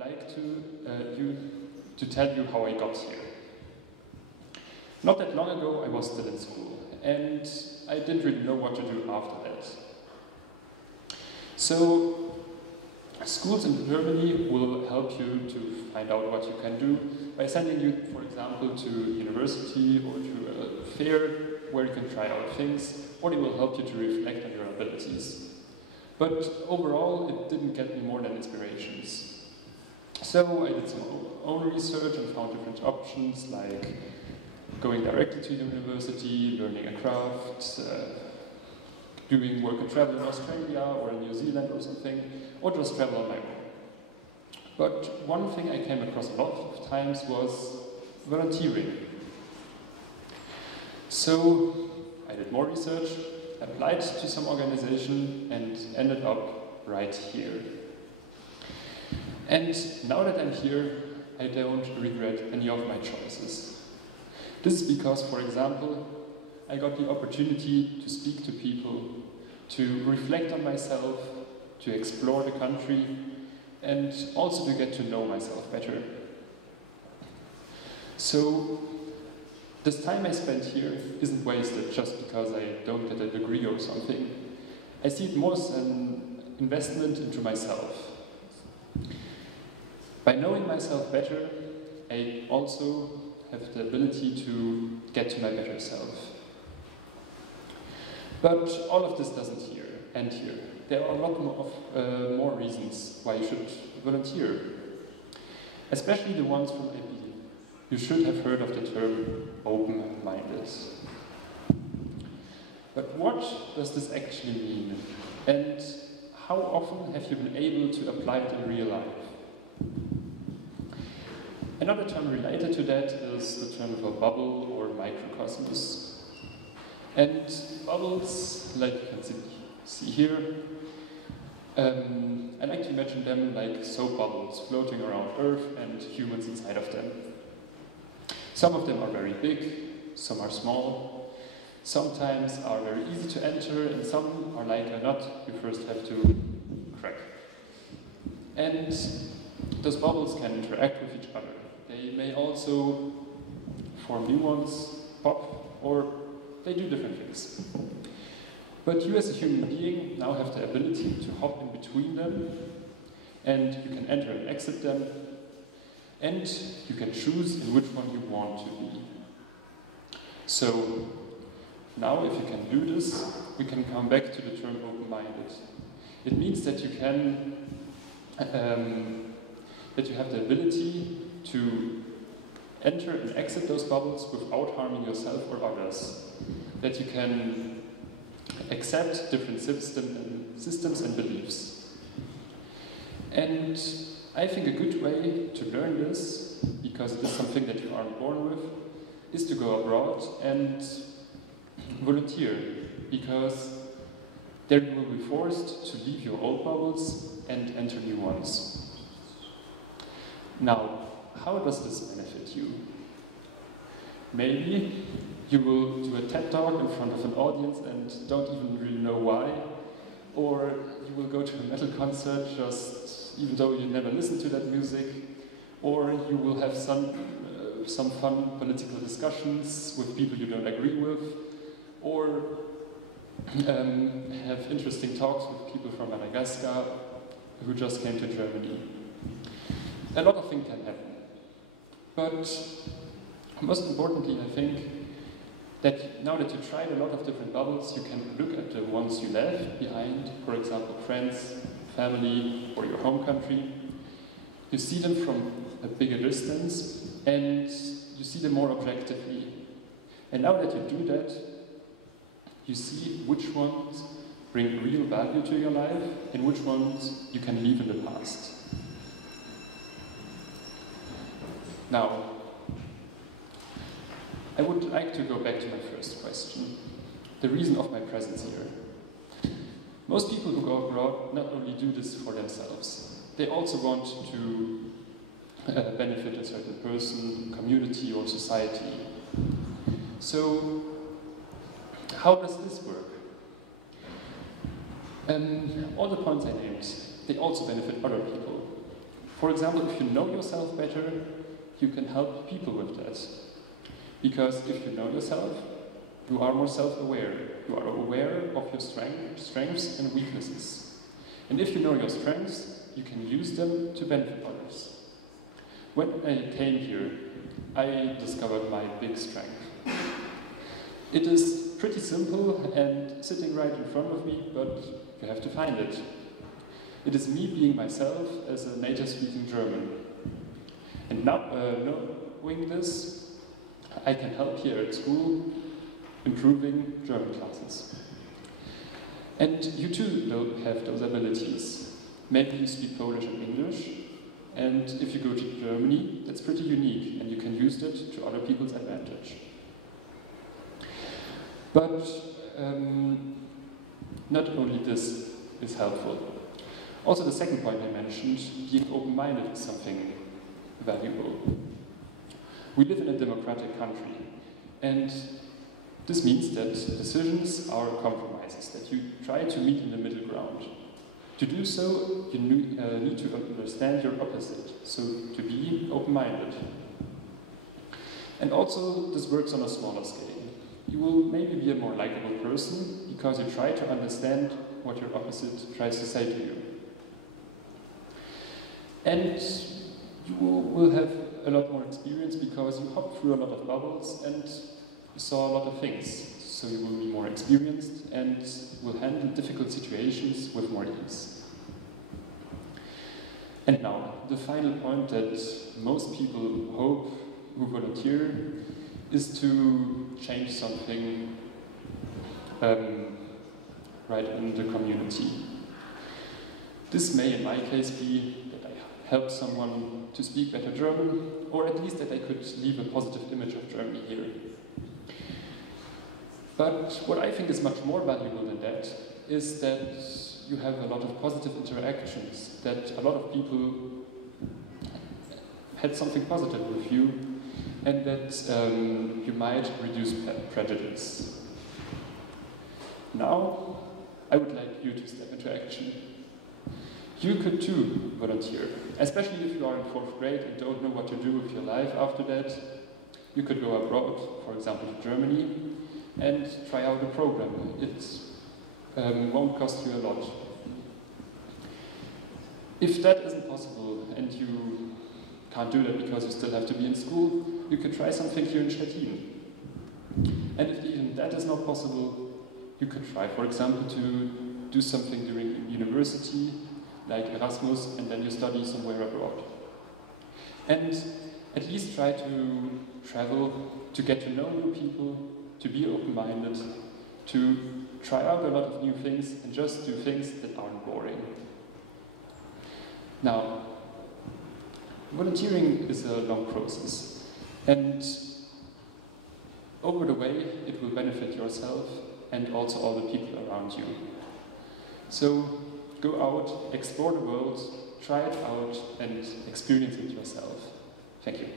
like to tell you how I got here. Not that long ago, I was still in school, and I didn't really know what to do after that. So, schools in Germany will help you to find out what you can do by sending you, for example, to university or to a fair where you can try out things, or they will help you to reflect on your abilities. But overall, it didn't get me more than inspirations. So I did some own research and found different options, like going directly to university, learning a craft, doing work and travel in Australia or in New Zealand or something, or just travel on my own. But one thing I came across a lot of times was volunteering. So I did more research, applied to some organization, and ended up right here. And now that I'm here, I don't regret any of my choices. This is because, for example, I got the opportunity to speak to people, to reflect on myself, to explore the country, and also to get to know myself better. So, this time I spent here isn't wasted just because I don't get a degree or something. I see it more as an investment into myself. By knowing myself better, I also have the ability to get to my better self. But all of this doesn't end here. There are a lot more reasons why you should volunteer, especially the ones from IB. You should have heard of the term open-minded. But what does this actually mean? And how often have you been able to apply it in real life? Another term related to that is the term of a bubble or microcosmos. And bubbles, like you can see here, I like to imagine them like soap bubbles floating around Earth and humans inside of them. Some of them are very big, some are small, sometimes are very easy to enter, and some are like a nut you first have to crack. And those bubbles can interact with each other. They may also form new ones, pop, or they do different things. But you as a human being now have the ability to hop in between them, and you can enter and exit them, and you can choose in which one you want to be. So now if you can do this, we can come back to the term open-minded. It means that you can that you have the ability to enter and exit those bubbles without harming yourself or others. That you can accept different systems and beliefs. And I think a good way to learn this, because it is something that you aren't born with, is to go abroad and volunteer, because then you will be forced to leave your old bubbles and enter new ones. Now, how does this benefit you? Maybe you will do a TED Talk in front of an audience and don't even really know why, or you will go to a metal concert just even though you never listened to that music, or you will have some fun political discussions with people you don't agree with, or have interesting talks with people from Madagascar who just came to Germany. A lot of things can happen. But most importantly, I think that now that you tried a lot of different bubbles, you can look at the ones you left behind, for example, friends, family, or your home country. You see them from a bigger distance, and you see them more objectively. And now that you do that, you see which ones bring real value to your life and which ones you can leave in the past. Now, I would like to go back to my first question, the reason of my presence here. Most people who go abroad not only do this for themselves, they also want to benefit a certain person, community, or society. So, how does this work? All the points I named, they also benefit other people. For example, if you know yourself better, you can help people with that. Because if you know yourself, you are more self-aware. You are aware of your strengths and weaknesses. And if you know your strengths, you can use them to benefit others. When I came here, I discovered my big strength. It is pretty simple and sitting right in front of me, but you have to find it. It is me being myself as a native-speaking German. And now, knowing this, I can help here at school improving German classes. And you too have those abilities. Maybe you speak Polish and English, and if you go to Germany, that's pretty unique, and you can use it to other people's advantage. But not only this is helpful. Also, the second point I mentioned, being open-minded, is something valuable. We live in a democratic country, and this means that decisions are compromises, that you try to meet in the middle ground. To do so, you need to understand your opposite, so to be open-minded. And also, this works on a smaller scale. You will maybe be a more likable person because you try to understand what your opposite tries to say to you. And you will have a lot more experience because you hopped through a lot of bubbles and saw a lot of things. So you will be more experienced and will handle difficult situations with more ease. And now, the final point that most people hope who volunteer is to change something right in the community. This may, in my case, be that I help someone to speak better German, or at least that I could leave a positive image of Germany here. But what I think is much more valuable than that is that you have a lot of positive interactions, that a lot of people had something positive with you, and that you might reduce prejudice. Now, I would like you to step into action. You could too volunteer, especially if you are in 4th grade and don't know what to do with your life after that. You could go abroad, for example to Germany, and try out a program. It won't cost you a lot. If that isn't possible and you can't do that because you still have to be in school, you could try something here in Stettin. And if even that is not possible, you could try, for example, to do something during university, like Erasmus, and then you study somewhere abroad. And at least try to travel, to get to know new people, to be open-minded, to try out a lot of new things, and just do things that aren't boring. Now, volunteering is a long process, and over the way it will benefit yourself and also all the people around you. So go out, explore the world, try it out and experience it yourself. Thank you.